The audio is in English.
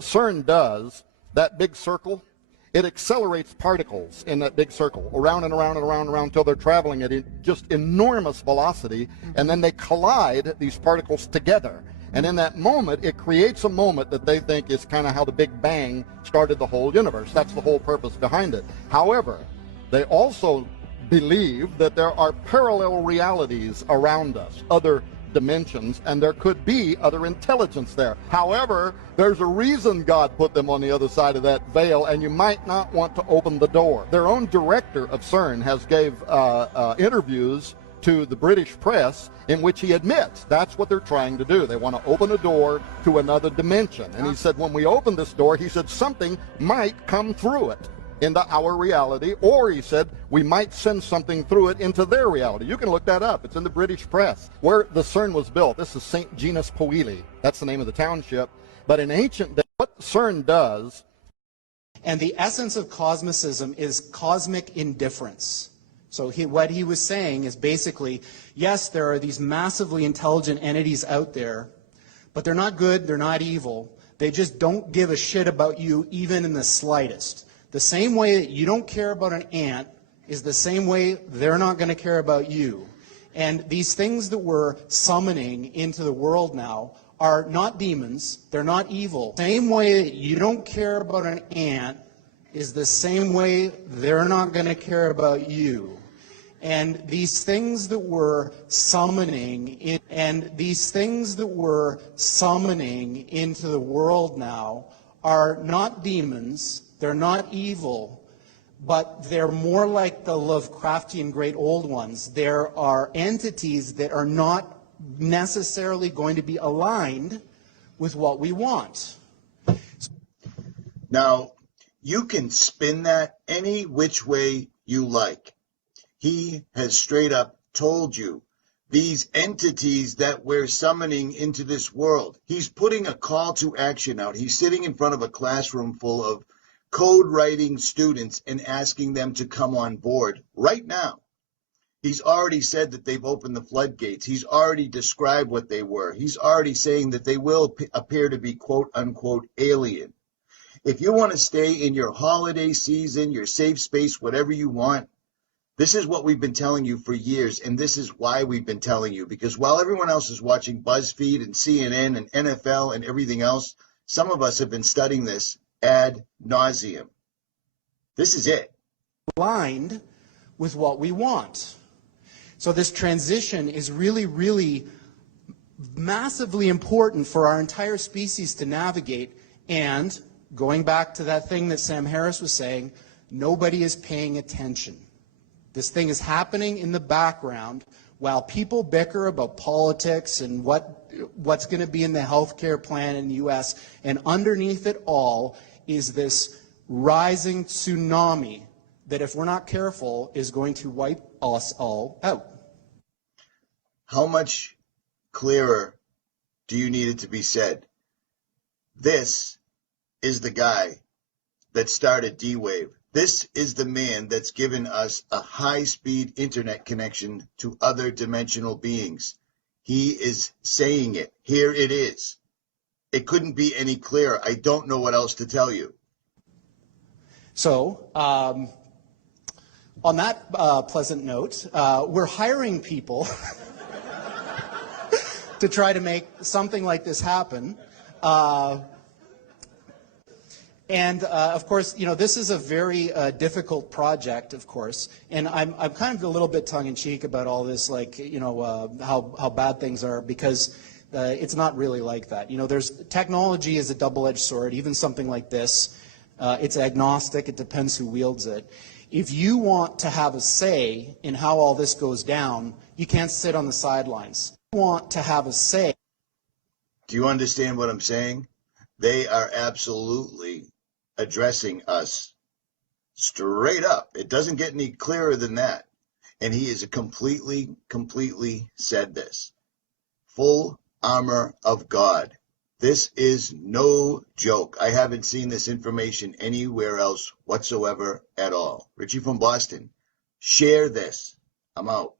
CERN does, that big circle, it accelerates particles in that big circle around and around and around and around until they're traveling at just enormous velocity, and then they collide these particles together. And in that moment, it creates a moment that they think is kind of how the Big Bang started the whole universe. That's the whole purpose behind it. However, they also believe that there are parallel realities around us, other dimensions, and there could be other intelligence there. However, there's a reason God put them on the other side of that veil, and you might not want to open the door. Their own director of CERN has gave interviews to the British press in which he admits that's what they're trying to do. They want to open a door to another dimension. And he said, when we open this door, he said, something might come through it into our reality, or he said, we might send something through it into their reality. You can look that up. It's in the British press. Where the CERN was built, this is St. Genus Powili. That's the name of the township. But in ancient days, what CERN does... And the essence of cosmicism is cosmic indifference. So what he was saying is basically, yes, there are these massively intelligent entities out there, but they're not good, they're not evil. They just don't give a shit about you even in the slightest. The same way that you don't care about an ant is the same way they're not going to care about you. And these things that we're summoning into the world now are not demons, they're not evil. The same way that you don't care about an ant is the same way they're not going to care about you. And these things that we're summoning into the world now are not demons, they're not evil, but they're more like the Lovecraftian great old ones. There are entities that are not necessarily going to be aligned with what we want. Now, you can spin that any which way you like. He has straight up told you these entities that we're summoning into this world. He's putting a call to action out. He's sitting in front of a classroom full of code writing students and asking them to come on board right now. He's already said that they've opened the floodgates. He's already described what they were. He's already saying that they will appear to be quote unquote alien. If you want to stay in your holiday season, your safe space, whatever you want, this is what we've been telling you for years, and this is why we've been telling you, because while everyone else is watching BuzzFeed and CNN and NFL and everything else, some of us have been studying this ad nauseum. This is it. Aligned with what we want. So this transition is really, really massively important for our entire species to navigate. And going back to that thing that Sam Harris was saying, nobody is paying attention. This thing is happening in the background while people bicker about politics and what's going to be in the healthcare plan in the U.S. And underneath it all is this rising tsunami that, if we're not careful, is going to wipe us all out. How much clearer do you need it to be said? This is the guy that started D-Wave. This is the man that's given us a high-speed internet connection to other dimensional beings. He is saying it. Here it is. It couldn't be any clearer. I don't know what else to tell you. So, on that pleasant note, we're hiring people to try to make something like this happen. Of course, you know, this is a very difficult project, of course, and I'm kind of a little bit tongue-in-cheek about all this, like, you know, how bad things are, because it's not really like that. You know, technology is a double-edged sword, even something like this. It's agnostic, it depends who wields it. If you want to have a say in how all this goes down, you can't sit on the sidelines. If you want to have a say. Do you understand what I'm saying? They are absolutely addressing us straight up. It doesn't get any clearer than that. And he is completely said this. Full armor of God. This is no joke. I haven't seen this information anywhere else whatsoever at all. Richie from Boston, share this. I'm out.